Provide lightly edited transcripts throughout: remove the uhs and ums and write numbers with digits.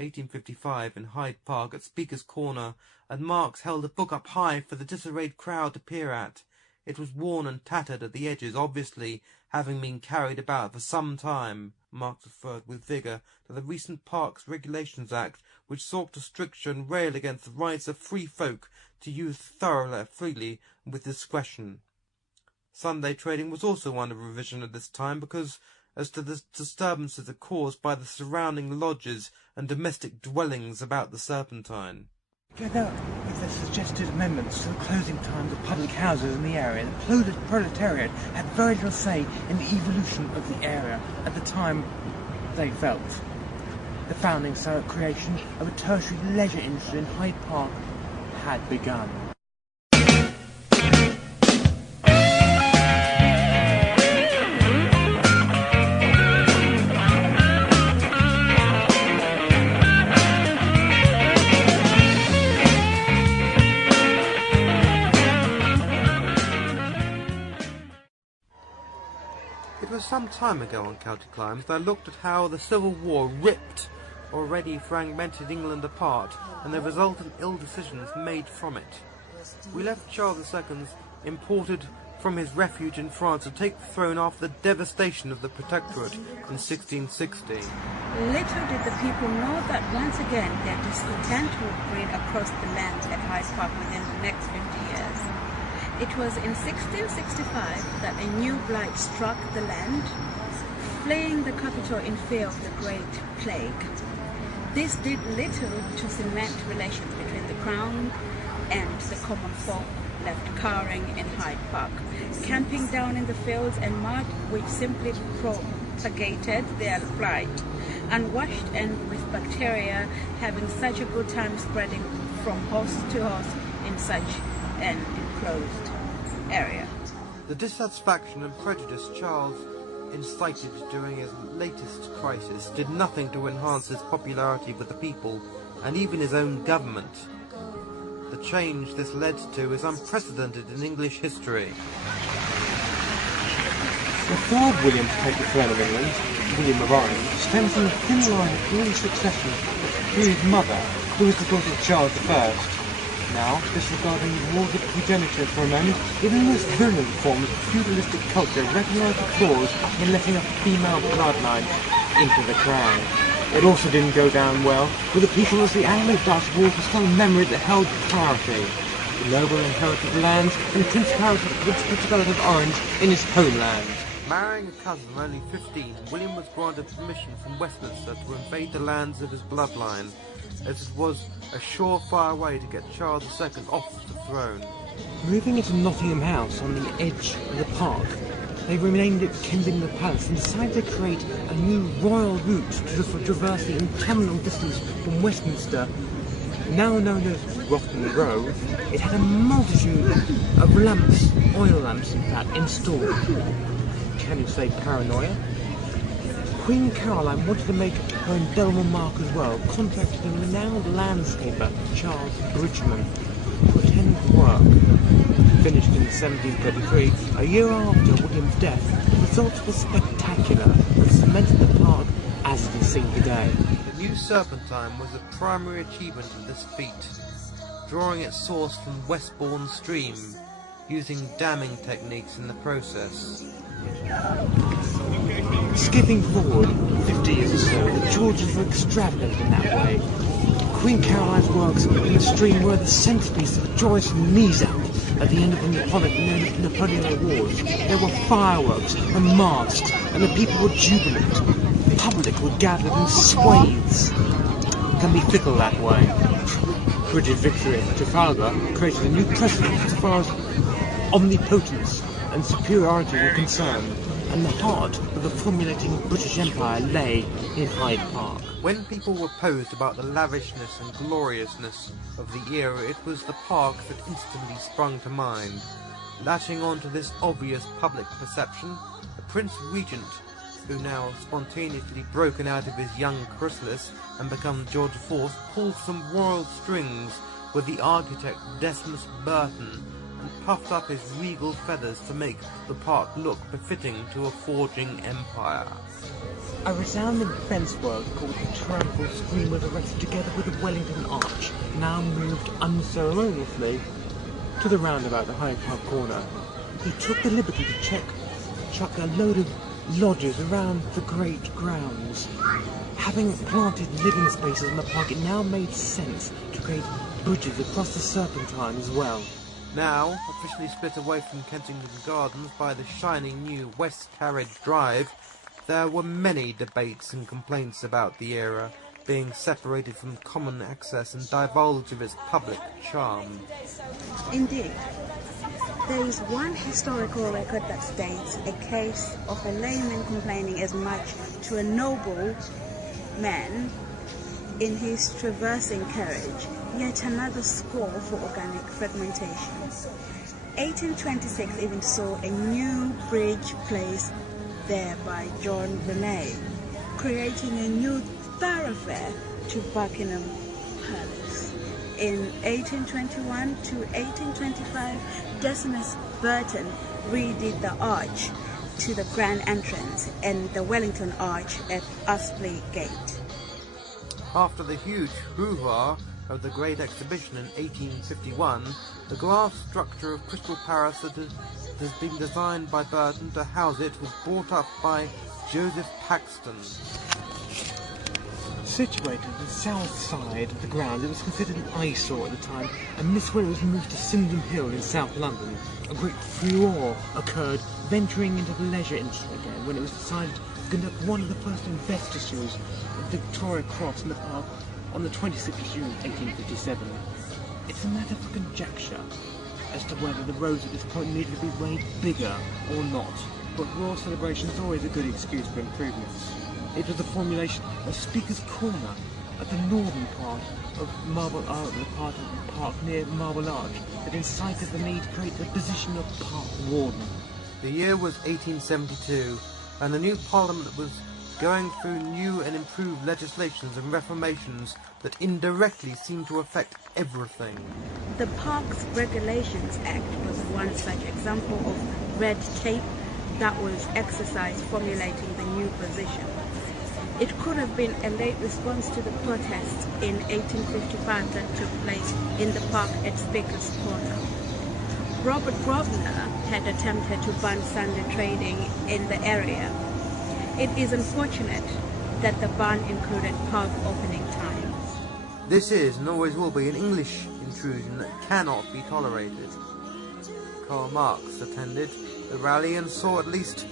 1855, in Hyde Park at Speaker's Corner, and Marx held a book up high for the disarrayed crowd to peer at. It was worn and tattered at the edges, obviously having been carried about for some time. Marx referred with vigour to the recent Parks Regulations Act, which sought to stricture and rail against the rights of free folk to use thoroughly, freely, and with discretion. Sunday trading was also under revision at this time because, as to the disturbances caused by the surrounding lodges and domestic dwellings about the Serpentine. Together with the suggested amendments to the closing times of public houses in the area, the proletariat had very little say in the evolution of the area at the time they felt. The founding creation of a tertiary leisure industry in Hyde Park had begun. It was some time ago on County Climbs that I looked at how the Civil War ripped already fragmented England apart, and the resultant ill decisions made from it. We left Charles II imported from his refuge in France to take the throne after the devastation of the Protectorate in 1660. Little did the people know that once again their discontent would breed across the land at Hyde Park within the next 50 years. It was in 1665 that a new blight struck the land, flaying the capital in fear of the Great Plague. This did little to cement relations between the Crown and the common folk left cowering in Hyde Park, camping down in the fields and mud which simply propagated their blight, unwashed and with bacteria, having such a good time spreading from house to house in such an enclosed area. The dissatisfaction and prejudice Charles incited during his latest crisis did nothing to enhance his popularity with the people and even his own government. The change this led to is unprecedented in English history. The third William to take the throne of England, William of Orange, stems from the thin line of early succession through his mother, who was the daughter of Charles I. Now, disregarding morbid progeniture for a moment, even the most virulent forms of feudalistic culture recognised the clause in letting a female bloodline into the crown. It also didn't go down well with the people as the Anglo-Dutch War was still a memory that held priority. The noble inherited lands and the Principality of Orange in his homeland. Marrying a cousin of only 15, William was granted permission from Westminster to invade the lands of his bloodline, as it was a surefire way to get Charles II off the throne. Moving into Nottingham House on the edge of the park, they renamed it Kensington Palace and decided to create a new royal route to traverse the interminable distance from Westminster, now known as Rotten Row. It had a multitude of lamps, oil lamps in fact, installed. Can you say paranoia? Queen Caroline wanted to make her indelible mark as well, contacted a renowned landscaper, Charles Bridgman, to attend the work. Finished in 1733, a year after William's death, the results were spectacular and cemented the park as it is seen today. The new Serpentine was the primary achievement of this feat, drawing its source from Westbourne Stream, using damming techniques in the process. Skipping forward 50 years or so, the Georges were extravagant in that way. Queen Caroline's works in the stream were the centrepiece of a joyous mise-out at the end of the Napoleonic Wars. There were fireworks and masks, and the people were jubilant. The public were gathered in swathes. It can be fickle that way. British victory at Trafalgar created a new precedent as far as omnipotence and superiority were concerned, and the heart of the formulating British Empire lay in Hyde Park. When people were posed about the lavishness and gloriousness of the era, it was the park that instantly sprung to mind. Latching on to this obvious public perception, the Prince Regent, who now spontaneously broken out of his young chrysalis and become George IV, pulled some royal strings with the architect Decimus Burton, and puffed up his regal feathers to make the park look befitting to a forging empire. A resounding fencework called the Triumphal Screen was erected together with the Wellington Arch, now moved unceremoniously to the roundabout at Hyde Park corner. He took the liberty to chuck a load of lodges around the great grounds. Having planted living spaces in the park, it now made sense to create bridges across the Serpentine as well. Now, officially split away from Kensington Gardens by the shining new West Carriage Drive, there were many debates and complaints about the era being separated from common access and divulge of its public charm. Indeed. There is one historical record that states a case of a layman complaining as much to a noble man in his traversing carriage, yet another score for organic fragmentation. 1826 even saw a new bridge placed there by John Rennie, creating a new thoroughfare to Buckingham Palace. In 1821 to 1825, Decimus Burton redid the arch to the grand entrance and the Wellington Arch at Astley Gate. After the huge hoo-ha of the Great Exhibition in 1851, the glass structure of Crystal Palace that has been designed by Burton to house it was brought up by Joseph Paxton. Situated at the south side of the ground, it was considered an eyesore at the time, and this when it was moved to Sydenham Hill in South London. A great furore occurred venturing into the leisure industry again when it was decided to conduct one of the first investitures of Victoria Cross in the park on the 26th of June 1857. It's a matter for conjecture as to whether the roads at this point needed to be made bigger or not, but Royal Celebration is always a good excuse for improvements. It was the formulation of Speaker's Corner at the northern part of the part of the park near Marble Arch that incited the need to create the position of park warden. The year was 1872, and the new Parliament was going through new and improved legislations and reformations that indirectly seemed to affect everything. The Parks Regulations Act was one such example of red tape that was exercised formulating the new position. It could have been a late response to the protests in 1855 that took place in the park at Speaker's Corner. Robert Grosvenor had attempted to ban Sunday trading in the area. It is unfortunate that the ban included park opening times. This is and always will be an English intrusion that cannot be tolerated. Karl Marx attended the rally and saw at least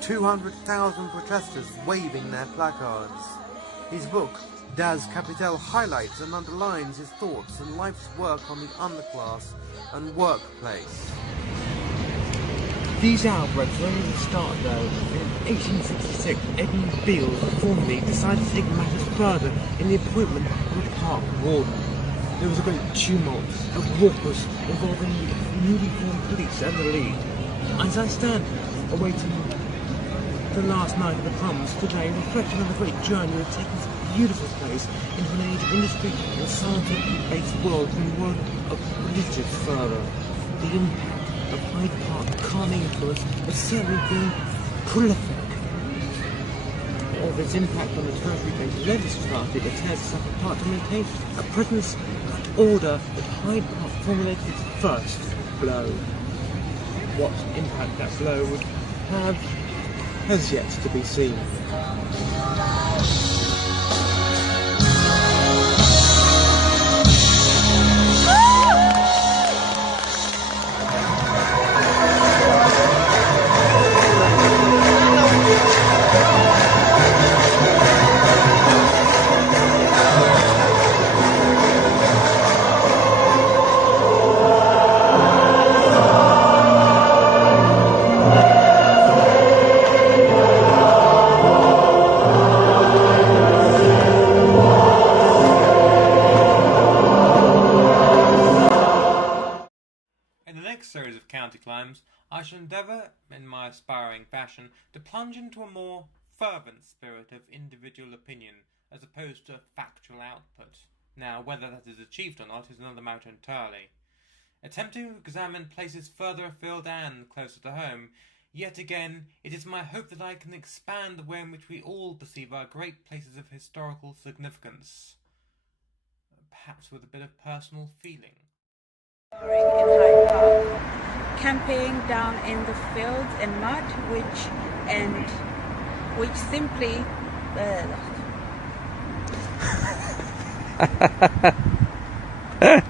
200,000 protesters waving their placards. His book, Das Kapital, highlights and underlines his thoughts and life's work on the underclass and workplace. These outbreaks were only the start though. In 1866, Edmund Beale formally decided to take matters further in the appointment of a park warden. There was a great tumult of walkers involving newly formed police and the League. As I stand awaiting the last night of the proms today, reflecting on the great journey that taken this beautiful place into an age of industry and scientific-based world and the world of literature further. The impact of Hyde Park calming influence has certainly been prolific. Of its impact on the tertiary-based leisure society, it tears itself apart to maintain a presence and order that Hyde Park formulated its first blow. What impact that blow would have has yet to be seen. Series of county climbs, I shall endeavour, in my aspiring fashion, to plunge into a more fervent spirit of individual opinion, as opposed to factual output. Now, whether that is achieved or not is another matter entirely. Attempting to examine places further afield and closer to home, Yet again, it is my hope that I can expand the way in which we all perceive our great places of historical significance, perhaps with a bit of personal feeling. In Hyde Park, camping down in the fields and mud, which simply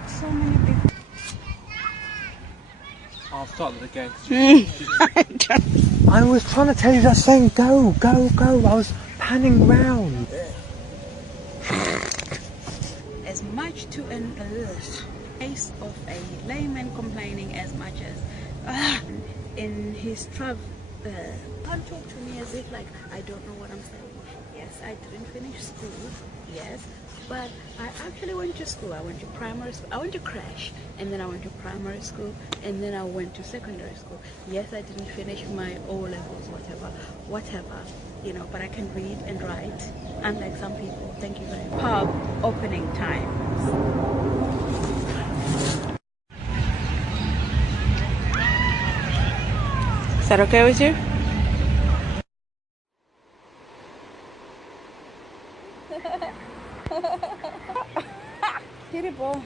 so many people. I'll start it again. I was trying to tell you that saying, go, go, go. I was panning round. As much to an case of a layman complaining as much as in his travel. Don't talk to me as if like I don't know what I'm saying. Yes, I didn't finish school. Yes, but I actually went to school. I went to primary school. I went to crash, and then I went to primary school, and then I went to secondary school. Yes, I didn't finish my O levels, whatever, you know. But I can read and write, unlike some people. Thank you very much. Pub opening times. Is that okay with you? Beautiful.